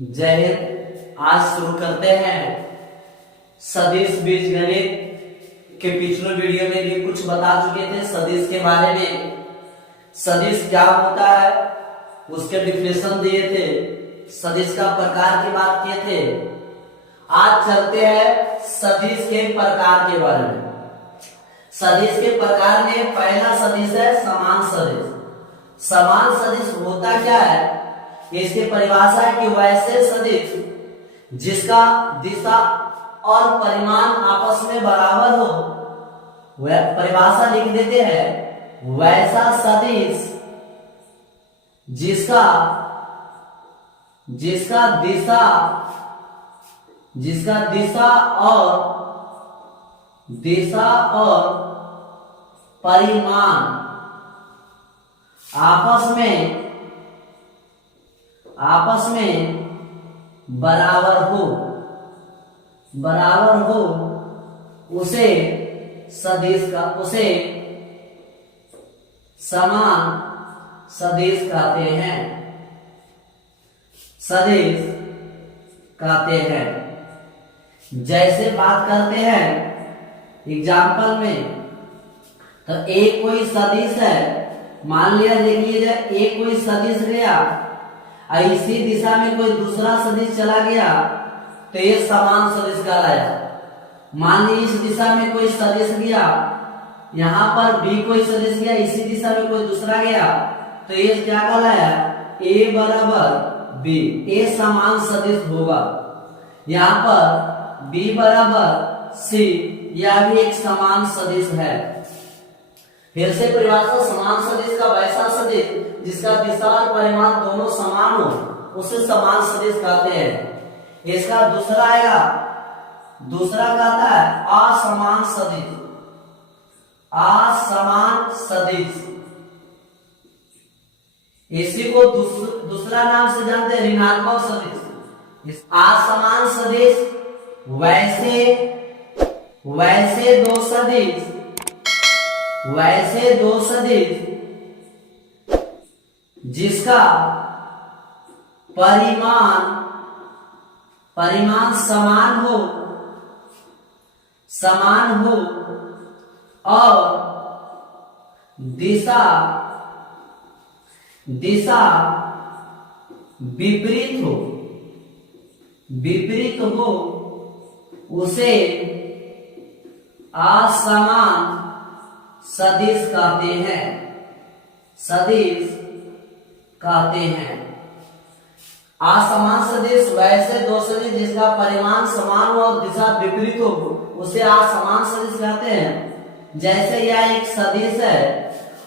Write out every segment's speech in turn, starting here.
जय हिंद। आज शुरू करते हैं सदिश बीजगणित के पिछले वीडियो में भी कुछ बता चुके थे सदिश के बारे में। सदिश क्या होता है उसके डिफिनेशन दिए थे, सदिश का प्रकार की बात किए थे। आज चलते हैं सदिश के प्रकार के बारे में। सदिश के प्रकार में पहला सदिश है समान सदिश। समान सदिश होता क्या है, इसकी परिभाषा है कि वैसे सदिश जिसका दिशा और परिमाण आपस में बराबर हो, वह परिभाषा लिख देते हैं। वैसा सदिश जिसका दिशा और परिमाण आपस में बराबर हो उसे समान सदिश कहते हैं। जैसे बात करते हैं एग्जाम्पल में, तो एक कोई सदिश है, मान लिया देख लीजिए एक कोई सदिश गया, इसी दिशा में कोई दूसरा सदिश चला गया तो ये समान सदिश कहलाया। मान लीजिए इस दिशा में कोई सदिश गया, यहाँ पर भी कोई सदिश गया, इसी दिशा में कोई दूसरा गया तो ये क्या कहलाया, ए बराबर बी, ए समान सदिश होगा। यहाँ पर बी बराबर सी, यह भी एक समान सदिश है। फिर से परिभाषा, समान सदिश का वैसा सदिश जिसका दिशा और परिमाण दोनों समान हो उसे समान सदिश कहते हैं। इसका दूसरा आएगा, दूसरा कहता है असमान सदिश। असमान सदिश इसी को दूसरा नाम से जानते हैं ऋणात्मक सदिश। असमान सदिश वैसे दो सदिश जिसका परिमाण समान हो और दिशा विपरीत हो उसे असमान सदिश कहते हैं। असमान सदिश वैसे दो सदिश जिसका परिमाण समान हो और दिशा विपरीत हो उसे असमान सदिश कहते हैं। जैसे यह एक सदिश है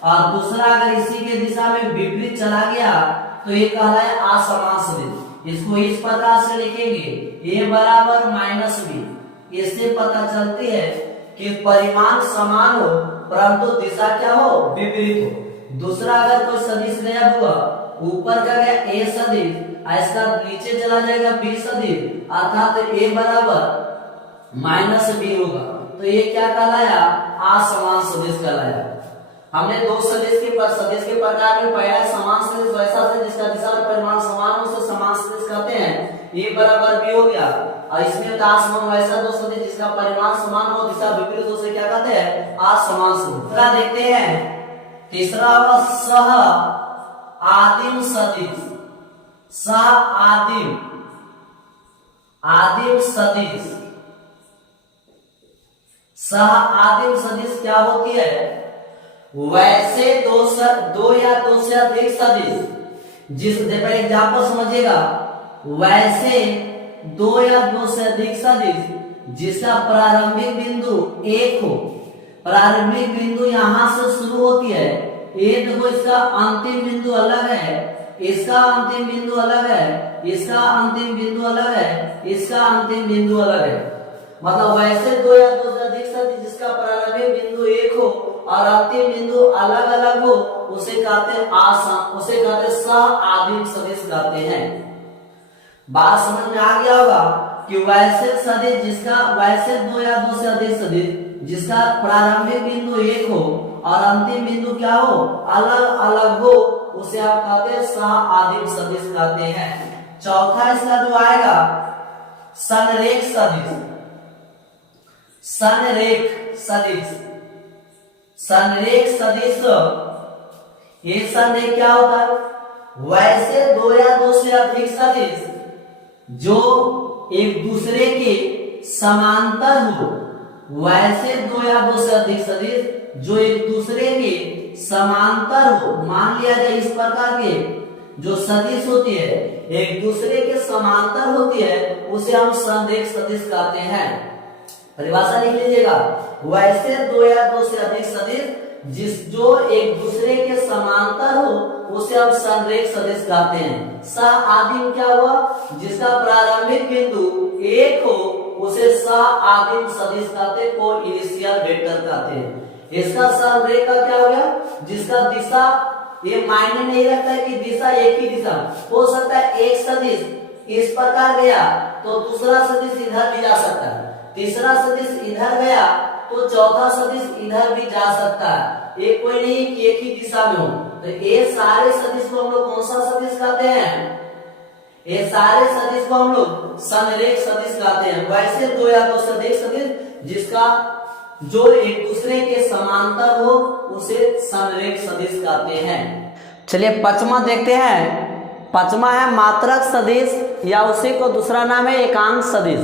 और दूसरा अगर इसी के दिशा में विपरीत चला गया तो ये कहलाया असमान सदिश। इसको इस प्रकार से लिखेंगे a बराबर माइनस बी। इससे पता चलती है कि परिमाण समान हो परंतु दिशा क्या हो, विपरीत हो। दूसरा अगर कोई सदिश गया हुआ, ऊपर का गया a सदिश, इसका नीचे चला जाएगा b सदिश, अर्थात a बराबर माइनस b होगा, तो ये क्या कहलाया, असमान सदिश कहलाया। हमने दो सदिश के प्रकार में पहला समान सदिश वैसा सदिश जिसका दिशा और परिमाण समान हो उसे समान सदिश कहते हैं। a बराबर b हो गया, और इसमें असमान वैसा दो सदिश जिसका परिमाण समान हो दिशा विपरीत हो उसे क्या कहते हैं, असमान सदिश। तीसरा देखते हैं, तीसरा होगा सह आदिम सदिश। सह आदिम सदिश क्या होती है, वैसे दो या दो से अधिक सदिश जिस पहले एग्जाम्पल समझिएगा, वैसे दो या दो से अधिक सदिश जिसका प्रारंभिक बिंदु एक हो। प्रारंभिक बिंदु यहां से शुरू होती है, एक देखो इसका अंतिम बिंदु अलग है, इसका अंतिम बिंदु अलग है, इसका अंतिम बिंदु अलग है, इसका अंतिम बिंदु अलग है। मतलब वैसे दो या दो से अधिक सदिश जिसका प्रारंभिक बिंदु एक हो और अंतिम बिंदु अलग अलग हो उसे कहते हैं सह आदिम सदिश कहते हैं। बात समझ में आ गया होगा कि वैसे सदिश वैसे दो या दो से अधिक सदिश जिसका प्रारंभिक बिंदु एक हो और अंतिम बिंदु क्या हो, अलग अलग हो, उसे आप कहते हैं सह आदिम सदिश कहते हैं। चौथा इसका जो आएगा संरेख सदिश, संरेख सदिश, संरेख सदिश। ये संरेख क्या होता है? वैसे दो या दो से अधिक सदिश जो एक दूसरे के समांतर हो, वैसे दो या दो से अधिक सदिश जो एक दूसरे के समांतर हो। मान लिया जाए इस प्रकार के जो सदिश होती है एक दूसरे के समांतर होती है, उसे हम संरेख सदिश कहते हैं। परिभाषा लिख लीजिएगा, वैसे दो या दो से अधिक सदिश जो एक दूसरे के समांतर हो, उसे हम संरेख सदिश कहते हैं। सह आदिम क्या हुआ? जिसका प्रारंभिक बिंदु एक हो, उसे सह आदिम सदिश कहते, को इनिशियल वेक्टर कहते हैं। इसका संरेख का क्या हो गया? जिसका दिशा ये मायने नहीं रखता है कि दिशा एक ही दिशा हो सकता है। एक सदिश इस प्रकार गया तो दूसरा सदिश इधर भी जा सकता है, तीसरा सदिश इधर गया तो चौथा सदिश इधर भी जा सकता है। ये कोई नहीं कि एक ही दिशा में हो। तो ये सारे सदिश को हम लोग कौन सा सदिश कहते हैं? ये सारे सदिश को हम लोग संरेख सदिश कहते हैं। वैसे दो या दो से अधिक सदिश जिसका जो एक दूसरे के समांतर हो, उसे संरेख सदिश कहते हैं। चलिए पांचवा देखते हैं। पांचवा है मात्रक सदिश, या उसी को दूसरा नाम है एकांक सदिश।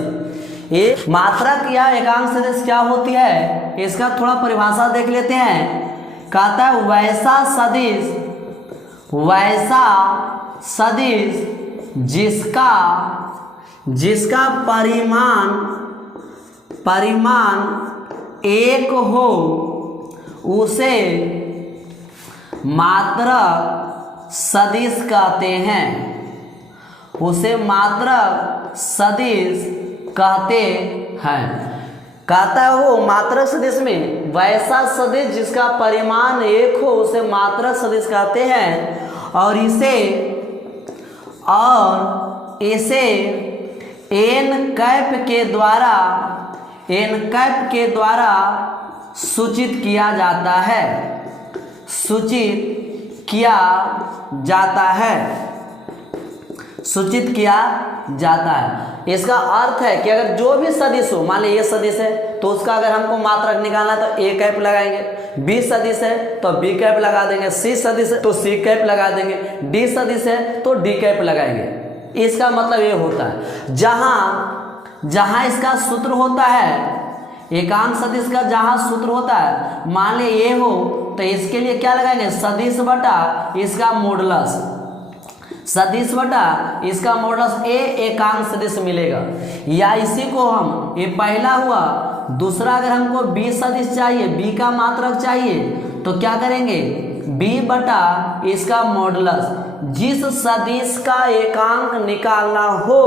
ये मात्रक या एकांक सदिश क्या होती है, इसका थोड़ा परिभाषा देख लेते हैं। कहता है वैसा सदिश जिसका परिमाण एक हो, उसे मात्रक सदिश कहते हैं। उसे मात्रक सदिश कहते हैं। कहता है वो मात्रक सदिश में वैसा सदिश जिसका परिमाण एक हो, उसे मात्रक सदिश कहते हैं। और इसे एन कैप के द्वारा सूचित किया जाता है, सूचित किया जाता है। इसका अर्थ है कि अगर जो भी सदिश हो, मान लीजिए ये सदिश है तो उसका अगर हमको मात्रक निकालना है तो ए कैप लगाएंगे, बी सदिश है तो बी कैप लगा देंगे, सी सदिश है तो सी कैप लगा देंगे, डी सदिश है तो डी कैप लगाएंगे। इसका मतलब ये होता है जहां इसका सूत्र होता है, एकांक सदिश का जहां सूत्र होता है, मान ले ये हो तो इसके लिए क्या लगाएंगे? सदिश बटा इसका मॉडुलस, सदिश बटा इसका मॉडुलस ए एकांक सदिश मिलेगा। या इसी को हम, ये पहला हुआ, दूसरा अगर हमको बी सदिश चाहिए, बी का मात्रक चाहिए, तो क्या करेंगे? बी बटा इसका मॉडुलस। जिस सदिश का एकांक निकालना हो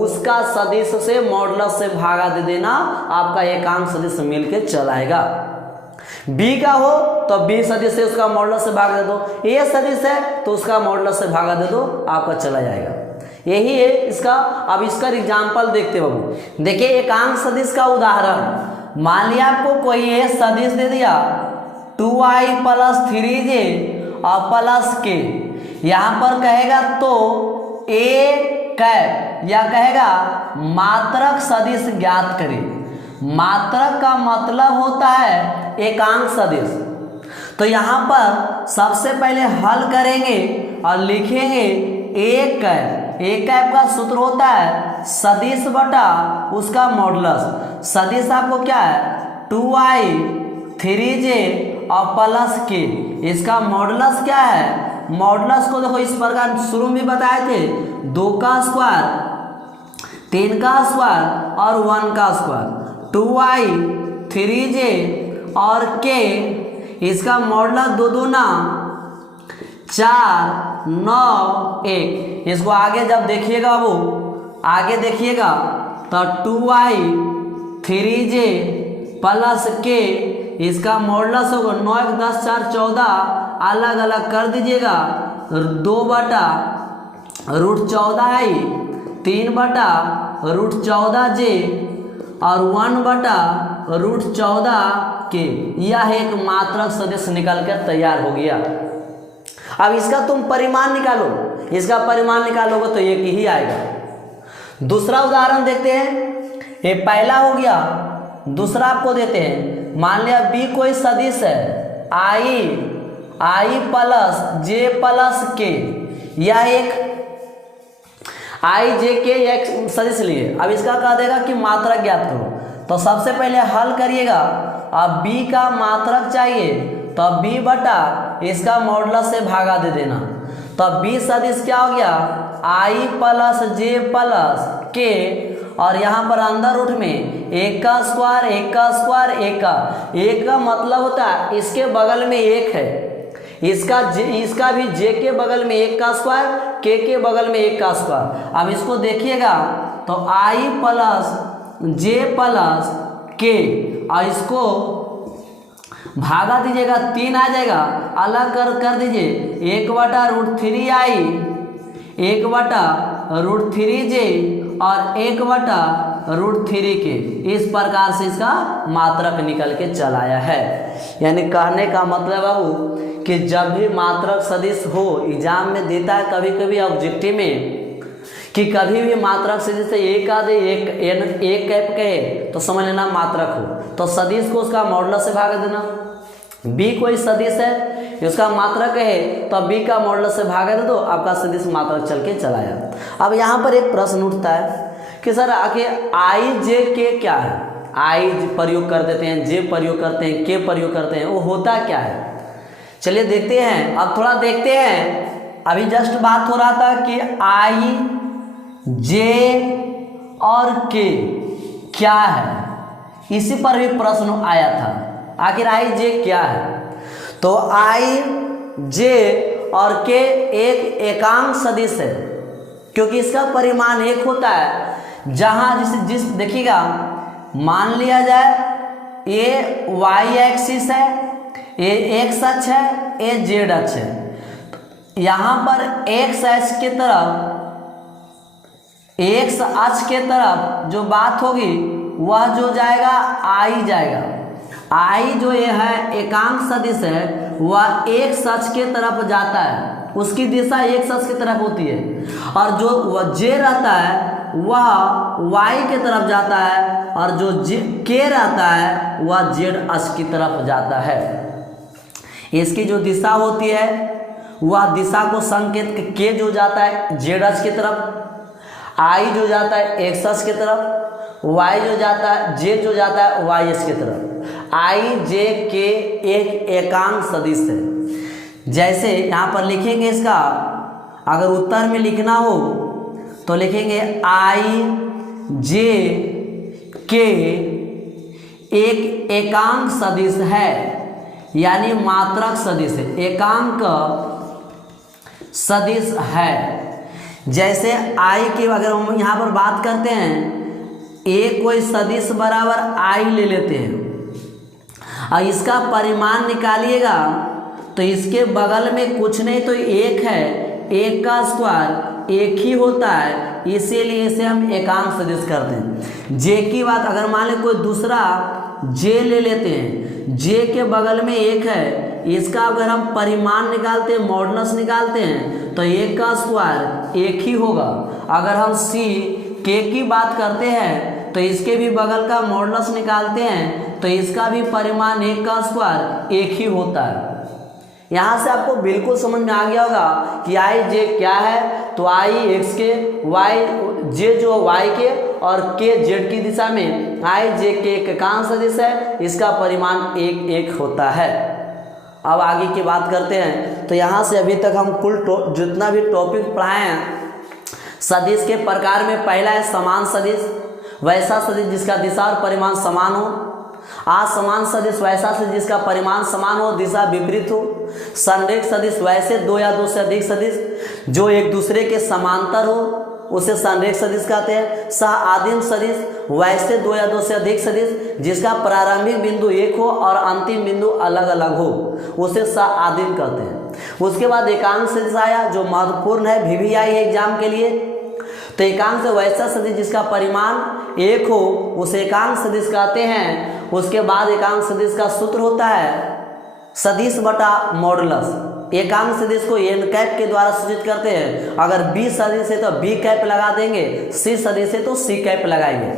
उसका सदिश से मॉडुलस से भागा दे देना, आपका एकांक सदिश मिलके चला आएगा। बी का हो तो बी सदिश से उसका मॉडुलस से भाग दे दो, ए सदिश है तो उसका मॉडुलस से भागा दे दो, आपका चला जाएगा। यही है इसका। अब इसका एग्जाम्पल देखते बाबू। देखिए एकांक सदिश का उदाहरण, मान लिया आपको कोई ये सदिश दे दिया 2i + 3j और प्लस के, यहाँ पर कहेगा तो ए कैप या कहेगा मात्रक सदिश ज्ञात करें। मात्रक का मतलब होता है एकांक सदिश। तो यहाँ पर सबसे पहले हल करेंगे और लिखेंगे ए कैप। ए कैप का सूत्र होता है सदिश बटा उसका मॉडुलस। सदिश आपको क्या है? 2i 3j और प्लस के। इसका मॉडुलस क्या है? मॉडुलस को देखो इस प्रकार शुरू में बताए थे, 2 का स्क्वायर, 3 का स्क्वायर और 1 का स्क्वायर। 2i 3j और k, इसका मॉडुलस 2 दूना 4 9 1। इसको आगे जब देखिएगा वो आगे देखिएगा तो 2i 3j प्लस k, इसका मॉडुलस होगा 9 1 10 4 14, अलग अलग कर दीजिएगा। 2 बटा √14i, 3 बटा √14j और 1 बटा √14k। यह एक मात्रक सदिश निकल कर तैयार हो गया। अब इसका तुम परिमाण निकालो इसका परिमाण निकालोगे तो एक ही आएगा। दूसरा उदाहरण देखते हैं। ये पहला हो गया, दूसरा आपको देते हैं। मान लिया बी कोई सदिश है आई प्लस जे प्लस के, या एक आई जे के एक सदिश लिए। अब इसका कह देगा कि मात्रक ज्ञात करो, तो सबसे पहले हल करिएगा। अब बी का मात्रक चाहिए तो बी बटा इसका मॉडुलस से भागा दे देना। तो बी सदिश क्या हो गया, आई प्लस जे प्लस के, और यहाँ पर अंदर रूट में एक का स्क्वायर एक का स्क्वायर एक का मतलब होता है इसके बगल में एक है, इसका भी जे के बगल में एक का स्क्वायर, के बगल में एक का स्क्वायर। अब इसको देखिएगा तो आई प्लस जे प्लस के, और इसको भागा दीजिएगा 3 आ जाएगा, अलग कर दीजिए 1/√3i 1/√3j और 1/√3 के। इस प्रकार से इसका मात्रक निकल के चल आया है। यानी कहने का मतलब बाबू कि जब भी मात्रक सदिश हो, एग्जाम में देता है कभी कभी ऑब्जेक्टिव में कि कभी भी मात्रक सदिश से एक आधे एक कैप कहे तो समझ लेना मात्रक हो, तो सदिश को उसका मॉडुलस से भाग देना। बी कोई सदिश है, उसका मात्रक है तो बी का मॉडुलस से भाग दे दो, आपका सदिश मात्रक चल के चलाया। अब यहाँ पर एक प्रश्न उठता है कि सर आखिर आई जे के क्या है। आई प्रयोग कर देते हैं, जे प्रयोग करते हैं, के प्रयोग करते हैं, वो होता क्या है। चलिए देखते हैं। अब थोड़ा देखते हैं, अभी जस्ट बात हो रहा था कि आई जे और के क्या है, इसी पर भी प्रश्न आया था। आखिर आई जे क्या है, तो आई जे और के एक एकांक सदिश है, क्योंकि इसका परिमाण एक होता है। जहां जिस देखिएगा, मान लिया जाए ये वाई एक्सिस है, ये एक्स अक्ष है, ये जेड अक्ष है। यहाँ पर एक्स अक्ष के तरफ, एक्स अक्ष के तरफ जो बात होगी वह जो जाएगा आई जाएगा। आई जो ये है एकांक सदिश है, वह एक्स अक्ष के तरफ जाता है, उसकी दिशा एक्स अक्ष की तरफ होती है, और जो वह जे रहता है वह वाई के तरफ जाता है, और जो के रहता है वह जेड अक्ष की तरफ जाता है। इसकी जो दिशा होती है वह दिशा को संकेत के जो जाता है जेड अक्ष की तरफ, आई जो जाता है एक्स अक्ष की तरफ, वाई जो जाता है जे जो जाता है वाई अक्ष की तरफ। आई जे के एक एकांक सदिश है। जैसे यहाँ पर लिखेंगे, इसका अगर उत्तर में लिखना हो तो लिखेंगे आई जे के एक एकांक सदिश है, यानी मात्रक सदिश है, एकांक सदिश है। जैसे आई की अगर हम यहाँ पर बात करते हैं, ए कोई सदिश बराबर आई ले लेते हैं, और इसका परिमाण निकालिएगा तो इसके बगल में कुछ नहीं तो एक है, एक का स्क्वायर एक ही होता है, इसीलिए इसे हम एकांक सदिश करते हैं। जे की बात अगर मान लें कोई दूसरा जे ले लेते हैं, जे के बगल में एक है, इसका अगर हम परिमाण निकालते हैं, मॉडुलस निकालते हैं, तो एक का स्क्वायर एक ही होगा। अगर हम सी के की बात करते हैं तो इसके भी बगल का मॉडुलस निकालते हैं, तो इसका भी परिमाण एक का स्क्वायर एक ही होता है। यहाँ से आपको बिल्कुल समझ में आ गया होगा कि आई जे क्या है। तो आई एक्स के, वाई जे जो वाई के, और के जेड की दिशा में आई जे के एक एकांक सदिश है, इसका परिमाण एक एक होता है। अब आगे की बात करते हैं। तो यहाँ से अभी तक हम कुल जितना भी टॉपिक पढ़ाए हैं सदिश के प्रकार में, पहला है समान सदिश, वैसा सदिश जिसका दिशा और परिमाण समान हो। असमान सदिश वैसा सदिश जिसका परिमाण समान हो, दिशा विपरीत हो। संरेख सदिश वैसे दो या दो से अधिक सदिश जो एक दूसरे के समांतर हो, उसे संरेख सदिश कहते हैं। सह आदिम सदिश वैसे दो या दो से अधिक सदिश जिसका प्रारंभिक बिंदु एक हो और अंतिम बिंदु अलग अलग हो, उसे सह आदिम कहते हैं। उसके बाद एकांक सदिश आया जो महत्वपूर्ण है, VVI एग्जाम के लिए। तो एकांक से वैसा सदिश जिसका परिमाण एक हो उसे एकांक सदिश कहते हैं। उसके बाद एकांक सदिश का सूत्र होता है सदिश बटा मॉडुलस। एकांक सदिश को एन कैप के द्वारा सूचित करते हैं। अगर बी सदिश है तो बी कैप लगा देंगे, सी सदिश है तो सी कैप लगाएंगे।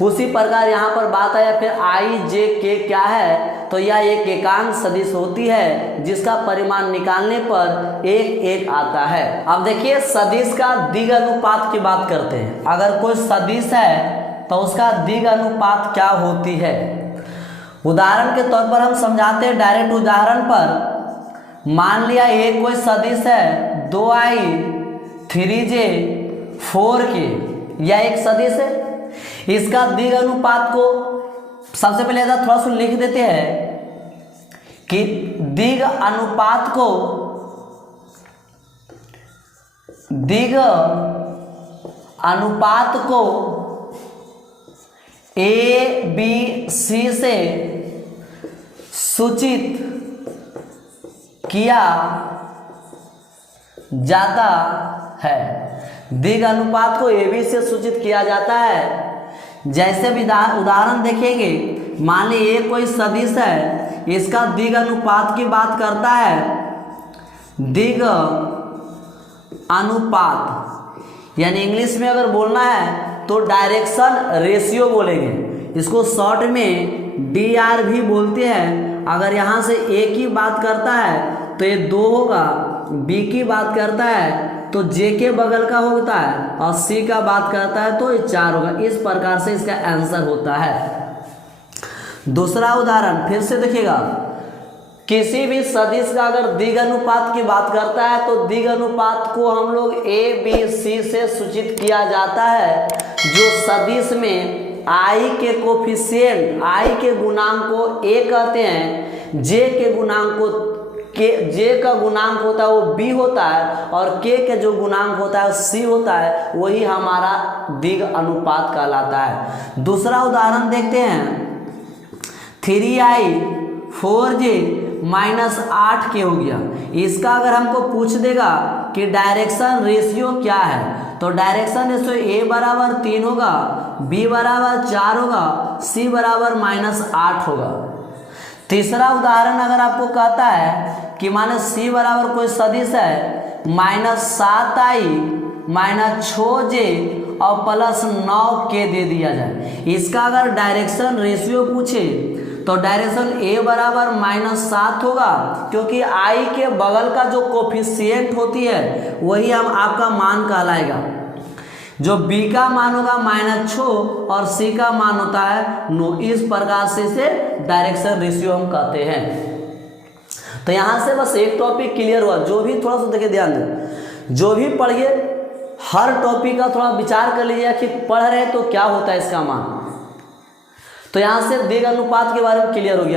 उसी प्रकार यहाँ पर बात आया फिर आई जे के क्या है, तो यह एक एकांक सदिश होती है जिसका परिमाण निकालने पर 1 आता है। अब देखिए सदिश का दिग अनुपात की बात करते हैं। अगर कोई सदिश है तो उसका दिग अनुपात क्या होती है। उदाहरण के तौर पर हम समझाते हैं डायरेक्ट उदाहरण पर। मान लिया एक कोई सदिश है 2i 3j 4k, यह एक सदिश है। इसका दिग अनुपात को सबसे पहले थोड़ा सा लिख देते हैं कि दिग अनुपात को ए बी सी से सूचित किया जाता है। दिग अनुपात को ए बी से सूचित किया जाता है। जैसे भी उदाहरण देखेंगे, मान लीजिए कोई सदिश है, इसका दिग अनुपात की बात करता है। दिग अनुपात यानी इंग्लिश में अगर बोलना है तो डायरेक्शन रेशियो बोलेंगे। इसको शॉर्ट में DR भी बोलते हैं। अगर यहाँ से A की बात करता है तो ये 2 होगा, B की बात करता है तो J के बगल का होता है, और C का बात करता है तो ये 4 होगा। इस प्रकार से इसका आंसर होता है। दूसरा उदाहरण फिर से देखिएगा, किसी भी सदिश का अगर दिग अनुपात की बात करता है तो दिग अनुपात को हम लोग A B C से सूचित किया जाता है। जो सदिश में I के कोफिशिएंट, I के गुणांक को A कहते हैं, J के गुणांक को J का गुणांक होता है वो B होता है, और K के जो गुणांक होता है C होता है, वही हमारा दिग अनुपात कहलाता है। दूसरा उदाहरण देखते हैं, 3i 4j -8k हो गया। इसका अगर हमको पूछ देगा कि डायरेक्शन रेशियो क्या है, तो डायरेक्शन रेशियो A बराबर 3 होगा, B बराबर 4 होगा, C बराबर -8 होगा। तीसरा उदाहरण अगर आपको कहता है कि माने C बराबर कोई सदिश है -7i -6j और +9k दे दिया जाए। इसका अगर डायरेक्शन रेशियो पूछे तो डायरेक्शन A बराबर -7 होगा, क्योंकि I के बगल का जो कोफिशिएंट होती है वही हम आपका मान कहलाएगा। जो B का मान होगा -6 और C का मान होता है 9। इस प्रकार से इसे डायरेक्शन रेशियो हम कहते हैं। तो यहाँ से बस एक टॉपिक क्लियर हुआ। जो भी थोड़ा सा देखिए ध्यान दें, जो भी पढ़िए हर टॉपिक का थोड़ा विचार कर लीजिए कि पढ़ रहे तो क्या होता है इसका मान। तो यहाँ से दिग अनुपात के बारे में क्लियर हो गया।